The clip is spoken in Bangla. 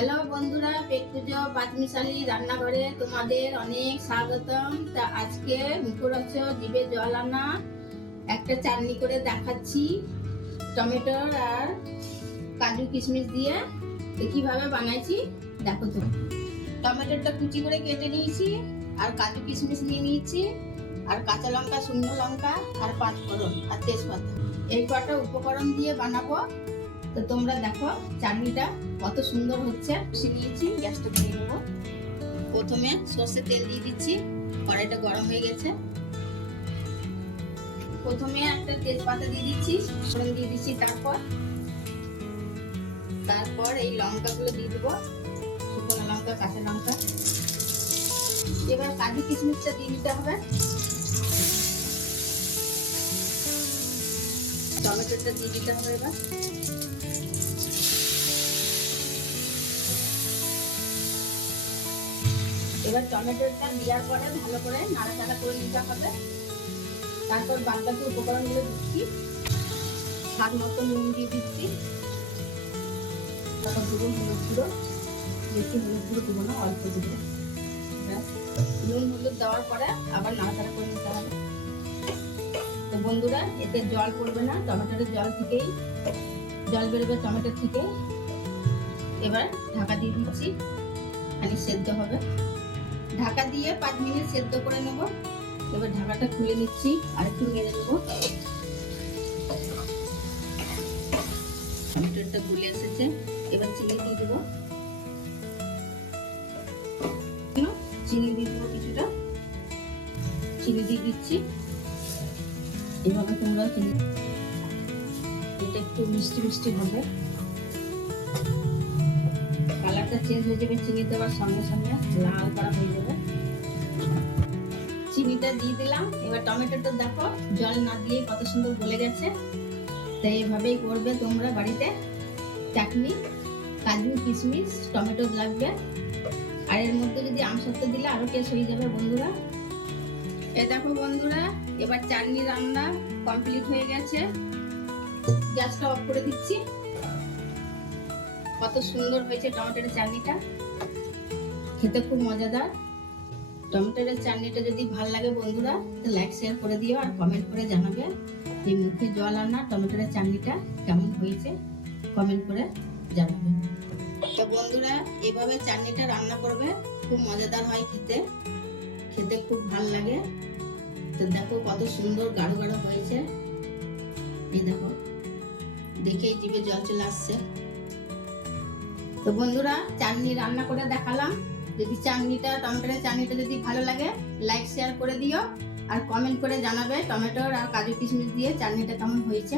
হ্যালো বন্ধুরা, পেট পুজো পাঁচমিশালি রান্নাঘরে তোমাদের অনেক স্বাগতম। তা আজকে মুখরোচক জিভে জল আনা একটা চাটনি করে দেখাচ্ছি টমেটোর আর কাজু কিশমিশ দিয়ে। তো কিভাবে বানাইছি দেখো। তো টমেটোটা কুচি করে কেটে নিয়েছি, আর কাজু কিশমিশ নিয়ে নিয়েছি, আর কাঁচা লঙ্কা, শুকনো লঙ্কা, আর পাঁচফোড়ন আর তেজপাতা। এই কটা উপকরণ দিয়ে বানাবো। তো তোমরা দেখো চাটনিটা কত সুন্দর হচ্ছে। নিয়েছি, গ্যাসটা ধরে নেবো। প্রথমে সর্ষের তেল দিয়ে দিচ্ছি, কড়াইটা গরম হয়ে গেছে। প্রথমে একটা তেজপাতা দিয়ে দিচ্ছি, ফোড়ন দিয়ে দিচ্ছি, তারপর এই লঙ্কাগুলো দিয়ে দেবো, শুকনো লঙ্কা, কাঁচা লঙ্কা। এবার কাজু কিশমিশটা দিয়ে দিতে হবে, টমেটোটা দিয়ে দিতে হবে। এবার টমেটোটা দেওয়ার পরে ভালো করে নাড়াচাড়া করে নিতে হবে। তারপর বাকি উপকরণগুলো দিচ্ছি, স্বাদ মতো নুন দিয়ে দিচ্ছি, তারপর দেবো হলুদ গুঁড়ো। বেশি হলুদ গুঁড়ো দেবো না, অল্প দেবো। নুন হলুদ দেওয়ার পরে আবার নাড়াচাড়া করে নিতে হবে। তো বন্ধুরা, এতে জল পড়বে না, টমেটোর জল থেকেই জল বেরোবে টমেটোর থেকে। এবার ঢাকা দিয়ে দিচ্ছি, খানি সেদ্ধ হবে। ঢাকা দিয়ে 5 মিনিট সেদ্ধ করে নেব। এবার ঢাকাটা খুলে নিচ্ছি, আর একটু নেড়ে নেব। টমেটোটা গুলে এসেছে, এবার চিনি দিয়ে দেবো। চিনি দিয়ে দেবো, কিছুটা চিনি দিয়ে দিচ্ছি। এভাবে তোমরা চিনি, এটা একটু মিষ্টি মিষ্টি হবে, কালারটা চেঞ্জ হয়ে যাবে। চিনি দেওয়ার সঙ্গে সঙ্গে লাল করা হয়ে যাবে। চিনিটা দিয়ে দিলাম। এবার টমেটোটা দেখো জল না দিয়ে কত সুন্দর গলে গেছে। তাই এইভাবেই করবে তোমরা বাড়িতে চাটনি। কাজু কিশমিশ টমেটো লাগবে, আর এর মধ্যে যদি আমসত্ব দিলে আরো টেস্ট হয়ে যাবে বন্ধুরা। এই দেখো বন্ধুরা, এবার চাটনি রান্না কমপ্লিট হয়ে গেছে। গ্যাসটা অফ করে দিচ্ছি। কত সুন্দর হয়েছে টমেটোর চাটনিটা, খেতে খুব মজাদার। টমেটোর চাটনিটা যদি ভালো লাগে বন্ধুরা, তো লাইক শেয়ার করে দিও, আর কমেন্ট করে জানাবে এই মুখে জল আনা টমেটোর চাটনিটা কেমন হয়েছে, কমেন্ট করে জানাবে। তো বন্ধুরা, এভাবে চাটনিটা রান্না করবে, খুব মজাদার হয় খেতে, খেতে খুব ভালো লাগে। তো দেখো কত সুন্দর গাঢ় গাঢ় হয়েছে। এই দেখো, দেখেই জিভে জল চলে আসছে। তো বন্ধুরা, চাটনি রান্না করে দেখালাম। যদি টমেটোর চাটনিটা যদি ভালো লাগে, লাইক শেয়ার করে দিও, আর কমেন্ট করে জানাবে টমেটোর আর কাজু কিশমিশ দিয়ে চাটনিটা কেমন হয়েছে।